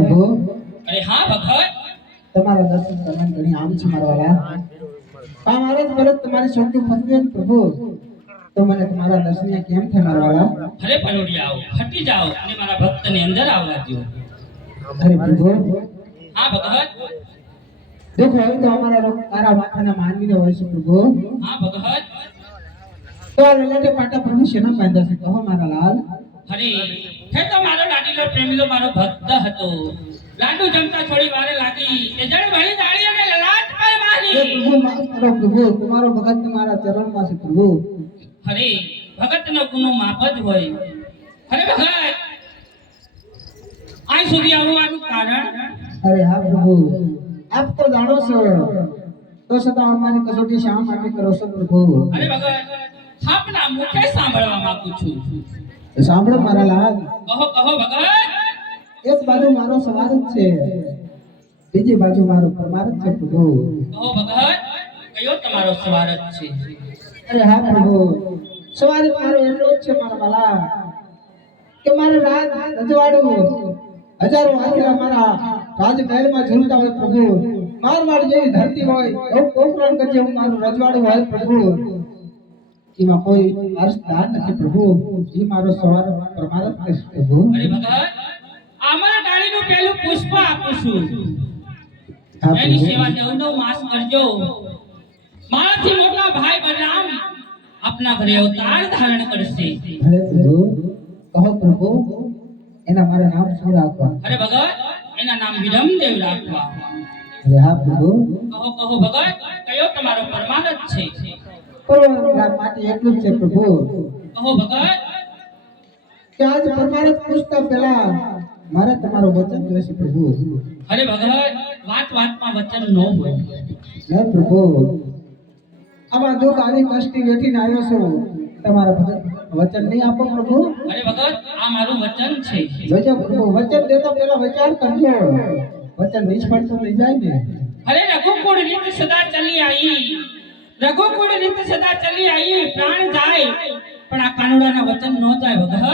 પ્રભુ અરે હા ભગત. તમારા દર્શન કરવાની ઘણી આમ છે મારા વાળા. આ મારા પરત તમારી સૌથી પત્ની પ્રભુ. તો મને તમારા દર્શન કેમ થાય મારા વાળા? અરે પલોડી આવો હટી જાઓ અને મારા ભક્તની અંદર આવવા દો અરે પ્રભુ. હા ભગત. દેખો હવે તો અમારા લોક તારા માથાના માનવીને હોય છે પ્રભુ. હા ભગત. તો આ લલાટે પાટા પ્રભુ શેના બાંધ્યા છે? કહો મારા લાલ. અરે હે તો મારો લાડીલો પ્રેમીલો મારો ભક્ત હતો. લાડુ જમતા થોડી વારે લાગી. એ જણ ભણી દાળી અને લલાટ પર મારી. પ્રભુ મારો પ્રભુ તમારો ભગત તમારા ચરણમાં છે પ્રભુ. અરે ભગતનો ગુનો માપ જ હોય. અરે ભગત આજ સુધી આવવાનું કારણ? અરે હા પ્રભુ આપ તો જાણો છો. તો છતાં અમારી કસોટી શા માટે કરો છો પ્રભુ? અરે ભગત આપના મુખે સાંભળવા માંગુ છું. સાંભળો મારા લાલ. કહો કહો ભગત એક બાજુ મારો સવાર જ છે. બીજી બાજુ મારો પરમાર જ છે પ્રભુ. કહો ભગત કયો તમારો સ્વાર્થ છે? અરે હા પ્રભુ સવાર મારો એટલો જ છે મારા વાલા કે મારે રાત રજવાડું હજારો હાથીરા મારા રાજમહેલમાં ઝૂલતા હોય પ્રભુ. માર માર જેવી ધરતી હોય એવું કોકરણ કરજે હું મારું રજવાડું હોય પ્રભુ. એમાં કોઈ અર્થતા નથી પ્રભુ જી મારો સવાર પ્રમાણ કરીશ પ્રભુ. અરે અમારા ડાળીનું પેલું પુષ્પ આપું છું. એની સેવા નવ નવ માસ કરજો. મારાથી મોટા ભાઈ બલરામ આપના ઘરે અવતાર ધારણ કરશે. ભલે પ્રભુ. કહો પ્રભુ એના મારા નામ શું રાખવા? અરે ભગત એના નામ વિરમદેવ રાખવા. અરે હા પ્રભુ. કહો કહો ભગત કયો તમારો પરમાનંદ છે? પરમાનંદ માટે એટલું છે પ્રભુ. કહો ભગત કે આજ પરમાનંદ પૂછતા પહેલા મારે તમારું વચન જોઈશે પ્રભુ. અરે ભગત વાત વાતમાં વચન ન હોય. હે પ્રભુ. આમાં દુઃખ આવી કષ્ટી વેઠીને આવ્યો છું. તમારા ભગત વચન નહીં આપો પ્રભુ. અરે ભગત આ મારું વચન છે. વચન પ્રભુ વચન દેતા પહેલા વિચાર કરજો. વચન નિષ્ફળ તો નહીં જાય ને. અરે રઘુકુળ રીત સદા ચલી આવી. રઘુકુળ રીત સદા ચલી આઈ પ્રાણ જાય. પણ આ કાનુડાના વચન ન જાય વગર